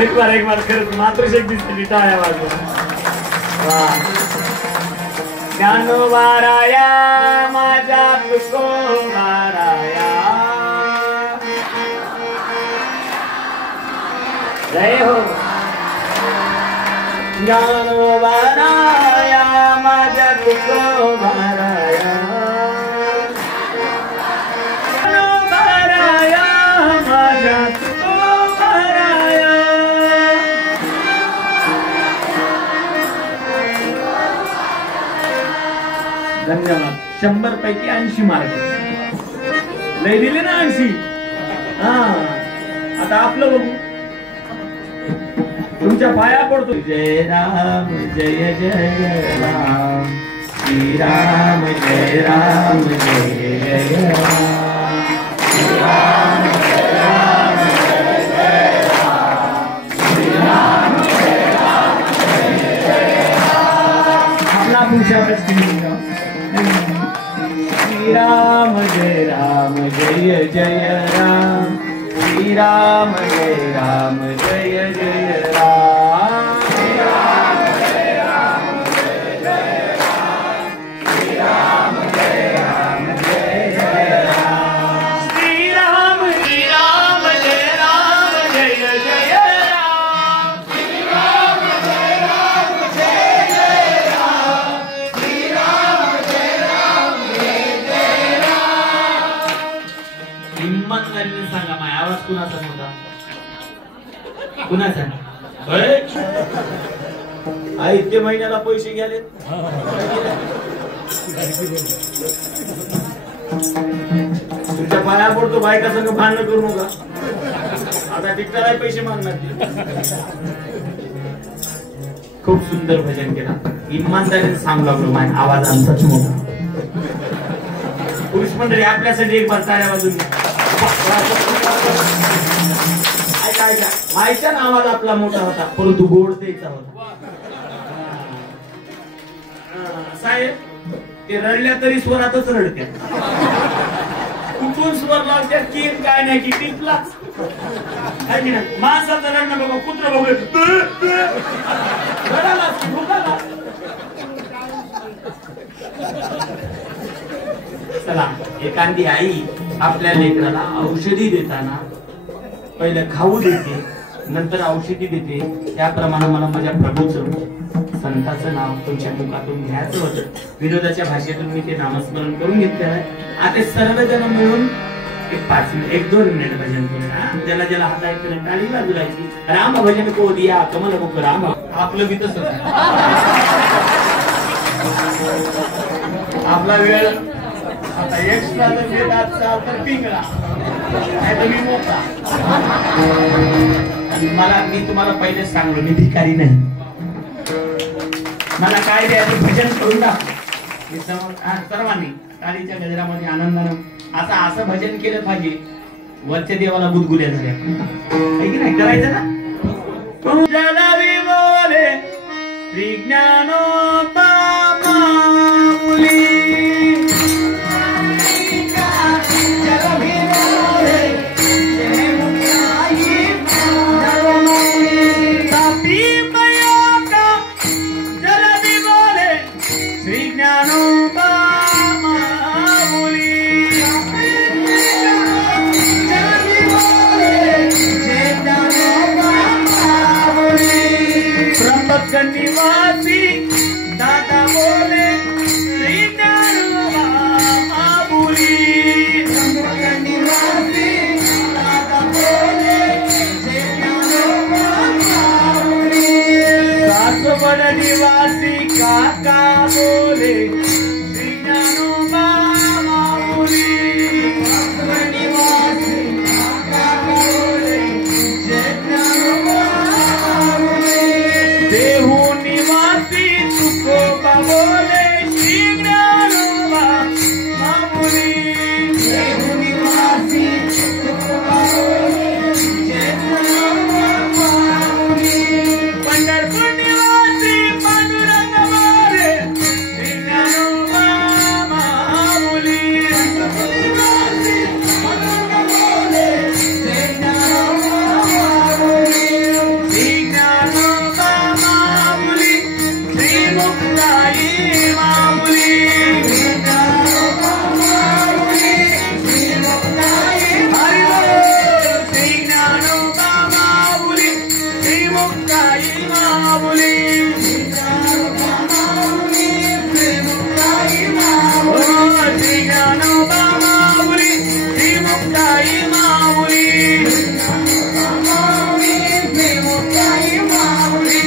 एक बार खरंच मातृशक्ती टाळ्या वाजवा. ज्ञानोबाराया माझ्या तुकोबाराया. जय हो. ज्ञानोबाराया माझ्या तुकोबाराया. ज्ञानोबाराया माझ्या तुकोबाराया. धन्यवाद. 100 पैकी 80 मार्क लय दिले ना 80. आता आपलं बघू. तुमच्या पाया पडतो. जय राम जय जय राम श्री राम जय राम जय जय राम. श्री राम जय राम जय जय राम. श्री राम जय राम जय जय राम. आपला पुरुषा प्रश्न. श्री राम जय जय राम. श्री राम जय जय राम. श्री राम जय जय राम. श्री राम जय जय राम. श्री राम जय जय राम. श्री राम जय जय राम. श्री राम जय जय राम. इमानदारीने सांगा माझा आवाज कुणाचा मोठा? कुणाचा? ऐके महिन्याला पैसे गेले. तुमच्या पाया पडतो. बायका संग भांडण करू नका. आता टिकटाला पैसे मागणार. खूप सुंदर भजन केला. इमानदारीने सांगू लागलो. माझा आवाज आमचाच मोठा. पुरुष मंडळी आपल्यासाठी एक बार टाळ्या वाजून. मायच्या नावात आपला मोठा होता परंतु गोड द्यायचा होता. साहेब ते रडल्या तरी स्वरातच रडत्या. कुठून स्वर लावत्या की काय नाही की टिपला. माणसाचं रडणं बघा. कुत्र बघू रडाला. चला एखादी आई आपल्या लेकराला औषधी देताना पहिलं खाऊ देते नंतर औषधी देते. त्याप्रमाणे मला माझ्या प्रभूचं संताचं नाव तुमच्या मुखातून घ्यायचं होतं. विनोदाच्या भाषेतून मी ते नामस्मरण करून घेतलेलं आहे. आता सर्वजण मिळून 5 मिनिट 1-2 मिनिट भजन करू. ज्याला ज्याला हातायचं नाही टाळी वाजवायची. राम भजन को दिया कमल मुख राम. आपलं बी तसंच आहे. आपला वेळ आता एक्स्ट्रा जर देत असाल तर पिंगळा नाही तर मी मोठा. मी तुम्हाला पहिलेच सांगलो मी भिकारी नाही. मला काय द्यायचं भजन करून दाखव. मी सर्वांनी टाळीच्या गजरामध्ये आनंदानं असं भजन केलं पाहिजे. वरच्या देवाला गुदगुल्या झाल्या की नाही करायचं ना. तुझ्याला बोले श्री ज्ञानोबा माऊली. निवासी दादा बोले श्री ज्ञानोबा माऊली. निवासी दादा बोले श्री ज्ञानोबा माऊली. सासवड निवासी काका बोले श्री ज्ञानोबा माऊली. सासवड निवासी काका बोले श्री ज्ञानोबा माऊली. देहू निवासी तुकोबा बोले श्री ज्ञानोबा माऊली. देहू निवासी तुकोबा बोले श्री ज्ञानोबा माऊली. पंढरपूर निवासी पांडुरंग बोले श्री ज्ञानोबा माऊली. पंढरपूर निवासी पांडुरंग बोले श्री ज्ञानोबा माऊली. श्री ज्ञानोबा मुक्ताई माऊली. श्री ज्ञानोबा माऊली. श्री मुक्ताई हरी बोल. श्री ज्ञानोबा माऊली. श्री मुक्ताई माऊली. श्री ज्ञानोबा माऊली. श्री मुक्ताई माऊली. श्री ज्ञानोबा माऊली. श्री मुक्ताई माऊली. श्री मुक्ताई माऊली.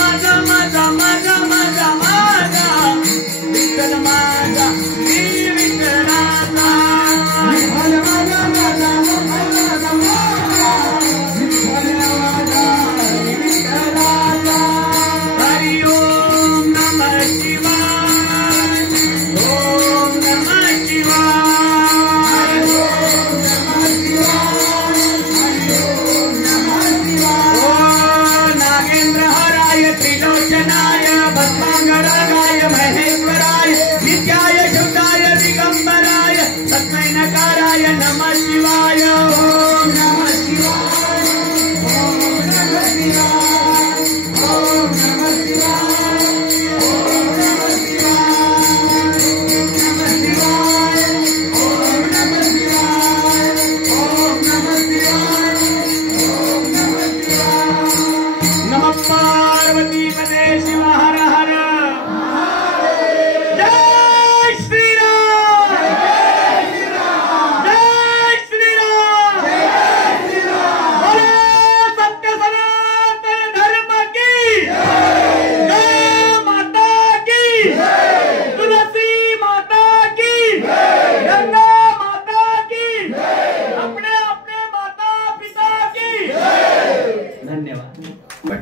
माझा माझा माझा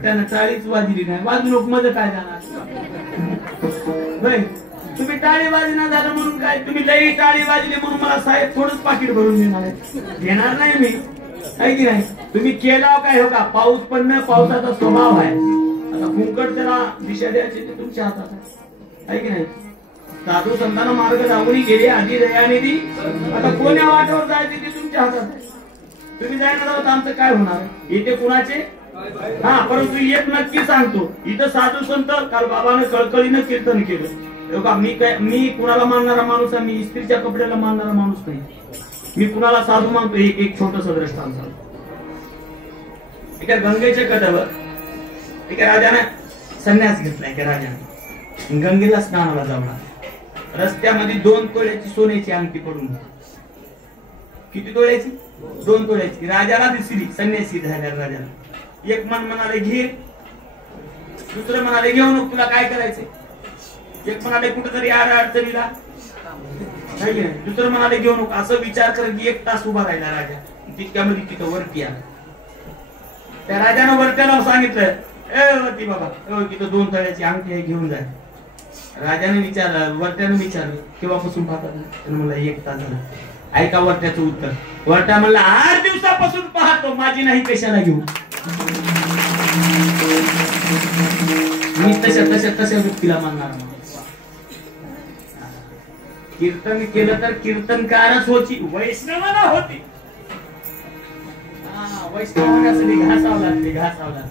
वरट्यानं टाळीच वाजली नाही, वाजू लोक मध्ये काय जाणार? तुम्ही टाळी वाजणार झालं म्हणून काय, तुम्ही लई टाळी वाजली म्हणून मला साहेब थोडंच पाकिट भरून देणार आहे? घेणार नाही मी, आहे की नाही? तुम्ही केला काय हो का? पाऊस पडणं पावसाचा स्वभाव आहे. आता कुंकट त्याला दिशा द्यायची ते तुमच्या हातात आहे की नाही? साधू संतांना मार्ग दाखवून गेले आधी दयानिधी, आता कोण्या वाटेवर जायचे ते तुमच्या हातात आहे. तुम्ही जायला आहोत आमचं काय होणार? इथे कुणाचे? हा, परंतु एक नक्की सांगतो, इथं साधू संत काल बाबानं कळकळीनं कीर्तन केलं. मी कुणाला मानणारा माणूस आहे? मी इस्त्रीच्या कपड्याला मानणारा माणूस नाही. मी कुणाला साधू मानतो? एक छोटस दृष्टांत सांगतो. एका गंगेच्या कड्यावर एका राजाने संन्यास घेतला. एका राजाने गंगेला स्नानाला जाऊन रस्त्यामध्ये 2 तोळ्याची सोन्याची अंगठी पडून. किती तोळ्याची? 2 तोळ्याची. राजाला दिसली, संन्यासी झाल्या राजाला. एक मन म्हणाले घे, दुसरं म्हणाले घेऊ नको, तुला काय करायचंय? एक म्हणाले कुठेतरी अडचणीला, दुसरं म्हणाले घेऊ नको. असं विचार करत 1 तास उभा राहिला राजा. तितक्यामध्ये तिथं वरती आला. त्या राजानं वरत्याला सांगितलं, ए वरती बाबा, तिथं 2 तळ्याची अंगठी आहे, घेऊन जाय. राजाने विचारलं, वरत्यानं विचारलं, केव्हापासून पाहतात? मला 1 तास झाला. ऐका वरत्याचं उत्तर. वरत्या म्हणला, 8 दिवसापासून पाहतो, माझी नाही, कशाला घेऊ? मी तशा व्यक्तीला मानणार. कीर्तन केलं तर कीर्तनकारच होती, वैष्णवाला होती. वैष्णवासाठी घासावला.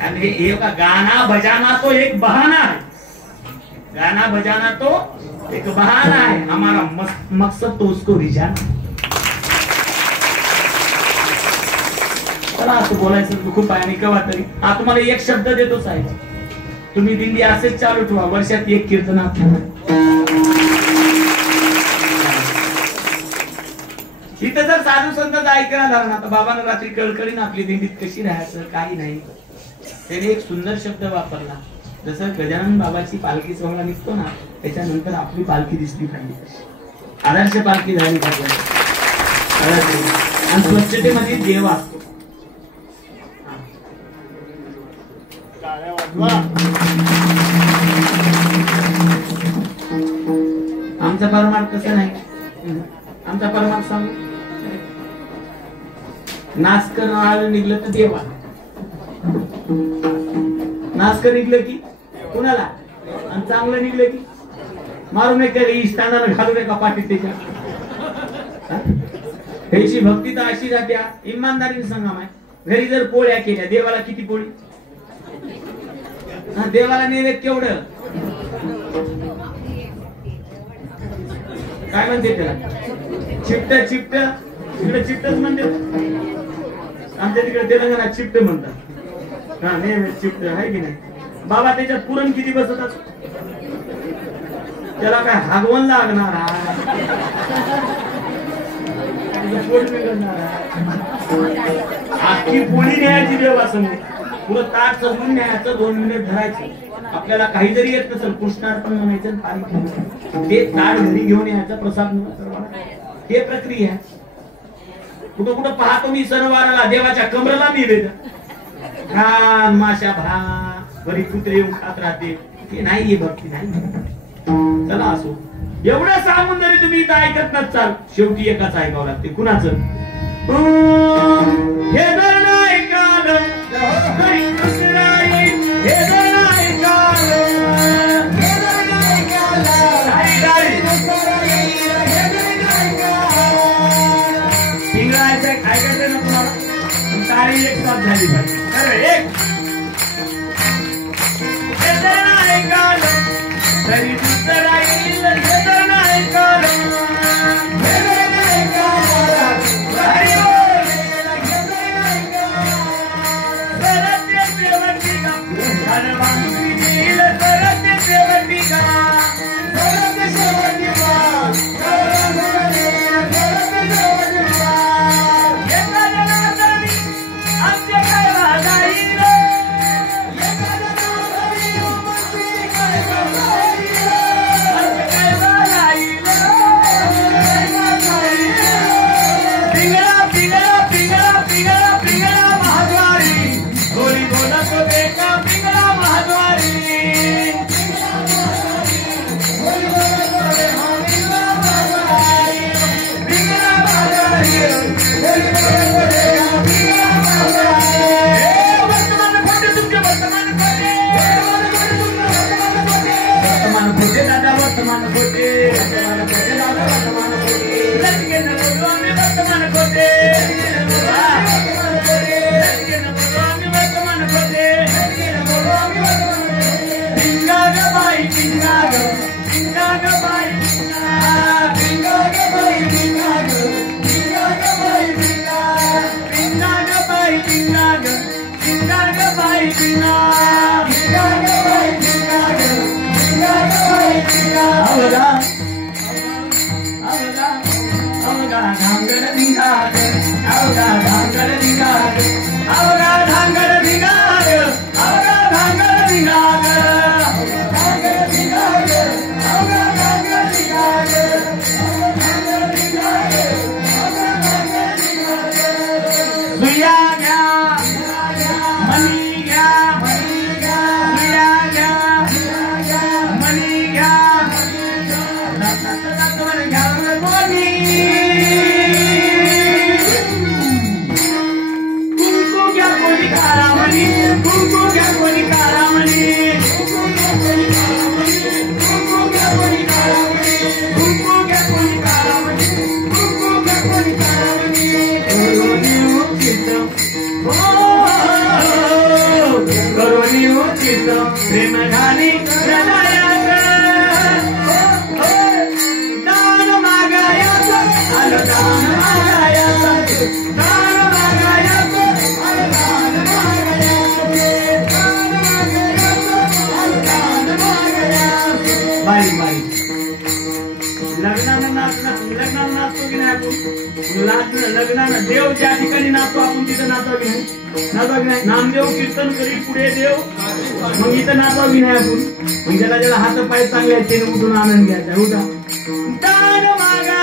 आणि हे गाना बजाना तो एक बहाना है. गाना बजाना तो एक बहाना है, हमारा मकसद तो उसको रिझाना. चला, असं बोलायचं खूप आहे. आणि केव्हा तरी तुम्हाला एक शब्द देतो साहेब, तुम्ही दिंडी असेच चालू ठेवा, वर्षात 1 कीर्तनात. इथं जर साधू संत ऐकायला झालं ना, तर बाबांना रात्री कळकळीनं आपली दिंडीत कशी राहायचं काही नाही. त्याने एक सुंदर शब्द वापरला, जसं गजानन बाबाची पालखी सोहळा निघतो ना, त्याच्यानंतर आपली पालखी दिसली पाहिजे, आदर्श पालखी झाली पाहिजे. आणि स्वच्छतेमध्ये देव असतो. आमचा परमार्थ कसं नाही. आमचा परमार्थ सांगू, नाच करणं निघलं तर देवा, नाच कर निघलं की कुणाला, आणि चांगलं निघलं की मारू नये, इष्टांना घालू नये का पाठीत त्याच्या. ह्याची भक्ती तर अशी जात्या, इमानदारीने सांगा माय. घरी जर पोळ्या केल्या, देवाला किती पोळी? देवाला नैवेद्य केवढं? काय म्हणते त्याला? चिपट. तिकडे चिपटच म्हणते, आमच्या तिकडे तेलंगणात चिपट म्हणतात. हा, नैवेद्य चिपट आहे की नाही? बाबा त्याच्यात पुरण किती बसतात? त्याला काय हागवण लागणार? आखी पोळी न्यायची देवासमोर, पुरं ताट चढून न्यायचं, 2 मिनिट धरायचं. आपल्याला काही जरी येत नसेल, कृष्णार्पण म्हणायचं, पाणी ते ताट घरी घेऊन यायचं, प्रसाद. हे प्रक्रिया. कुठं पाहतो मी सणवाराला देवाच्या कमरेला निवेदन, घाण माशा बरी कुत्रे येऊन खात राहते. हे नाही, भक्ती नाही. चला असो, एवढं सांगून जरी तुम्ही इथं ऐकत नसाल, शेवटी एकाच ऐकावं लागते. कुणाचं? हे जर नाही काल तरी दुसरा येईल, हे जर नाही काल, हे जर नाही काल, ऐकायचं ना तुम्हाला? तारी एक साथ झाली पाहिजे. हे जर नाही काल तरी दुसरा येईल, हे जर नाही काल, हे जर नाही काल, आमच्या लग्नानं देव ज्या ठिकाणी नाचतो आपण तिथं नाचवा की नाही नामदेव कीर्तन करी पुढे देव मग इथं नाचवा की नाही आपण मग ज्याला ज्याला हात पाय चांगले आहेत त्याने उठून आनंद घ्यायचा उठा दान मागा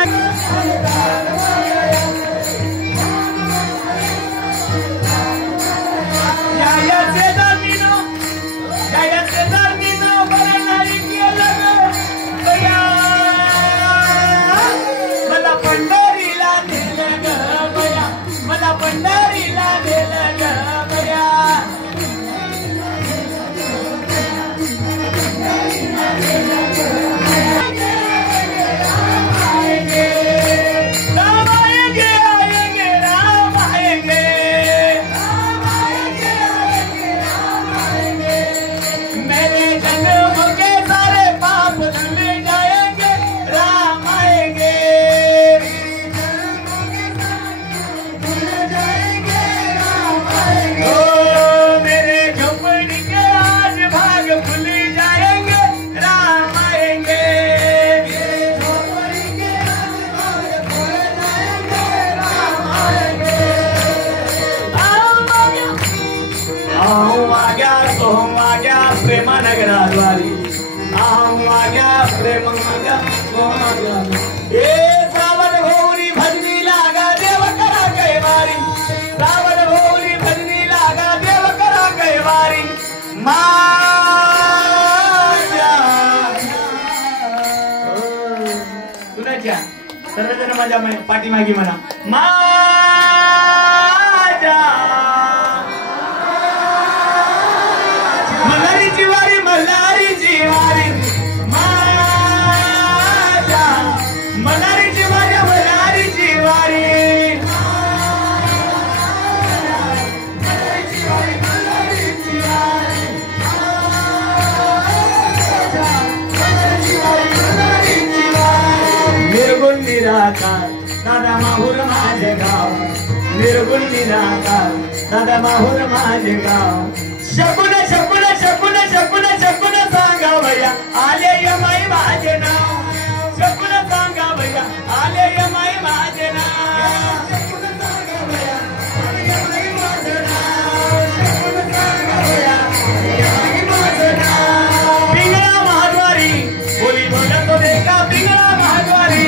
सर्वजण माझ्या पाठीमागे म्हणा माझ्या मल्हारीची वारी मल्हारीची वारी माझ्या मल्हारीची वारी मल्हारीची वारी निर्गुण निराकार दादा माहूर माझे गाव निर्गुण निराकार दादा माहूर माझे गाव शकुन शकुन शकुन शकुन शकुन सांगा भैया आले यमाई माझे नाव शकुन सांगा भैया आले यमाई माझे नाव शकुन सांगा भैया आले यमाई माझे नाव शकुन सांगा भैया यमाई माझे नाव पिंगळा महाद्वारी बोली बोलतो देखा पिंगळा महाद्वारी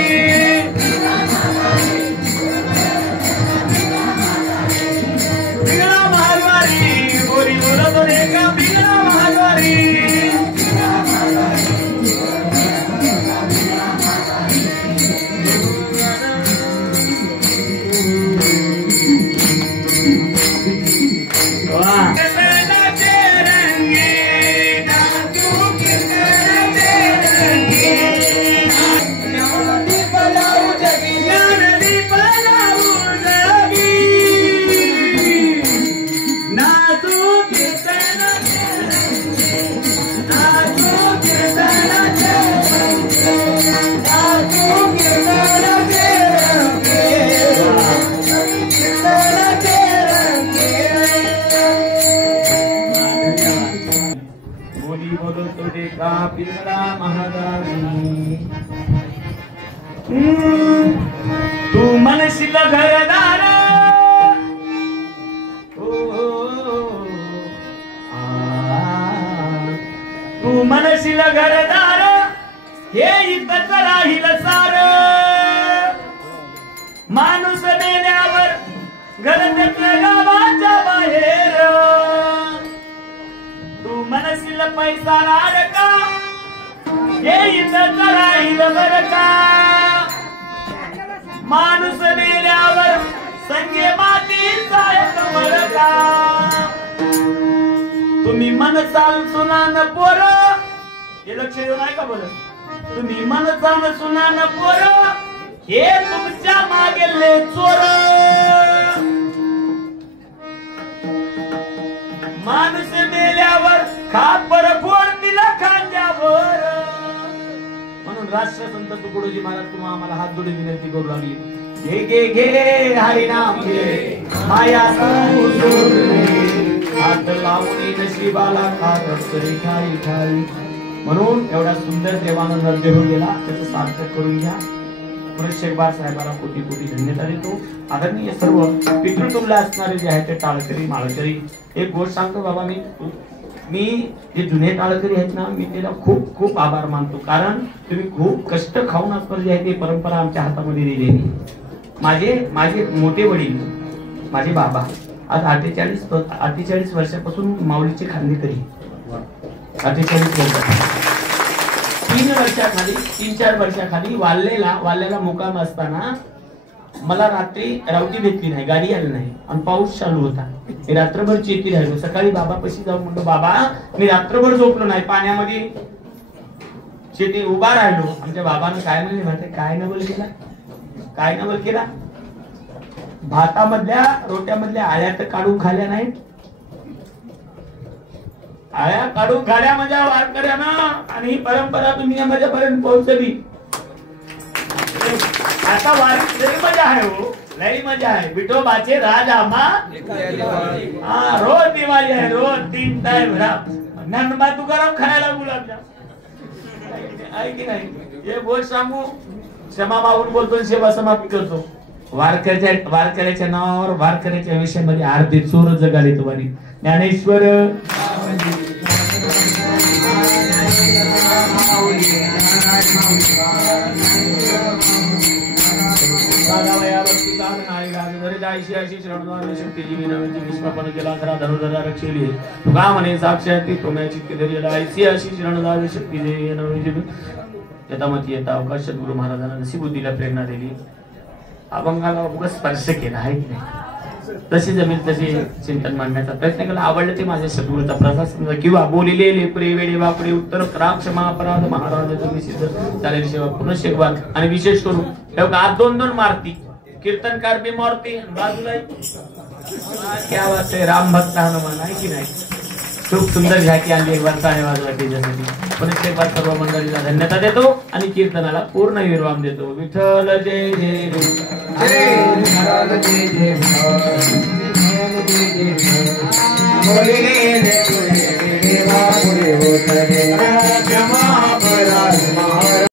म्हणशील घरदार तू म्हणशील घरदार हे इथंच राहील सार माणूस मेल्यावर घर त्याच्या गावाच्या बाहेर तू म्हणशील पैसा लाडका हे इथंच राहील बर का माणूस मेल्यावर संगे मातीचा एक मरका तुम्ही मनसाल सुनान पोर हे लक्ष देऊ नाही का बोलत तुम्ही मनसाल सुनान पोर हे तुमच्या मागेले चोर माणूस मेल्यावर खापर फोडतील खांद्यावर म्हणून राष्ट्रसंत तुकडोजी महाराज तुम्हा आम्हाला हात जोडून विनंती करू लागली घे घे घे हरिनाम घे माया हात लावून नशिबाला खाई खाई खाई म्हणून एवढा सुंदर देवानं नृत्य होऊन गेला त्याचं सार्थक करून घ्या शेखबार साहेबांना कोटी कोटी धन्यता देतो आदरणीय सर्व पितृतुल्य असणारे जे आहे ते टाळकरी माळकरी एक गोष्ट सांगतो बाबा मी जे जुने टाळकरी आहेत ना मी त्याला खूप खूप आभार मानतो कारण तुम्ही खूप कष्ट खाऊन आजपर जे आहे ते परंपरा आमच्या हातामध्ये दिलेली माझे मोठे वडील माझे बाबा आज 48 वर्षापासून माऊलीचे खांदेकरी 48 वर्ष 3-4 वर्षाखाली वाल्ल्याला मुकाम असताना मला रात्री रावटी भेटली नाही गाडी आली नाही आणि पाऊस चालू होता मी रात्रभर चेती राहिलो सकाळी बाबापाशी जाऊन म्हणतो बाबा मी रात्रभर झोपलो नाही पाण्यामध्ये चेती उभा राहिलो आमच्या बाबानं काय म्हणले माहिती काय नवल केला भातामधल्या रोट्यामधल्या आळ्या तर काढून खाल्या नाहीत आळ्या काढून खाल्या माझ्या वारकऱ्यानं आणि ही परंपरा तुम्ही माझ्यापर्यंत पोहोचली आता वारी लई मजा आहे हो लई मजा आहे विठोबाचे राज आम्हा रोज दिवाळी आहे रोज 3 टाइम ज्ञानोबा तुकाराम खायला गुलाबजाम आहे की नाही हे गोष्ट सांगू क्षमा मागून बोलतो सेवा समाप्त करतो वारकऱ्याच्या नावावर वारकऱ्याच्या विषयामध्ये अर्धे चोर जगाले तुम्हाला ज्ञानेश्वर अवकाशात गुरु महाराजांना जशी बुद्धीला प्रेरणा दिली अभंगाला उगाच स्पर्श केला आहे की नाही तशी जमीन तशी चिंतन मांडण्याचा प्रयत्न केला आवडले ते माझ्या सद्गुरूचा प्रसाद समजा किंवा बोलिले लेपरे वेडे वापरे उत्तर राम क्षमा अपराध महाराज तुम्ही सिद्ध चालेल सेवा पुन्हा शेखबाग आणि विशेष करून आज 2 मारती कीर्तनकार बी मारती बाजूला क्या बात आहे राम भक्त हनुमान आहे की नाही खूप सुंदर झाकी आणली एक वार्ता आहे वाजवा त्याच्यासाठी पुन्हा शेखबाग सर्व मंडळीला धन्यता देतो आणि कीर्तनाला पूर्ण विराम देतो विठ्ठल जय जय जय महाराज जय जय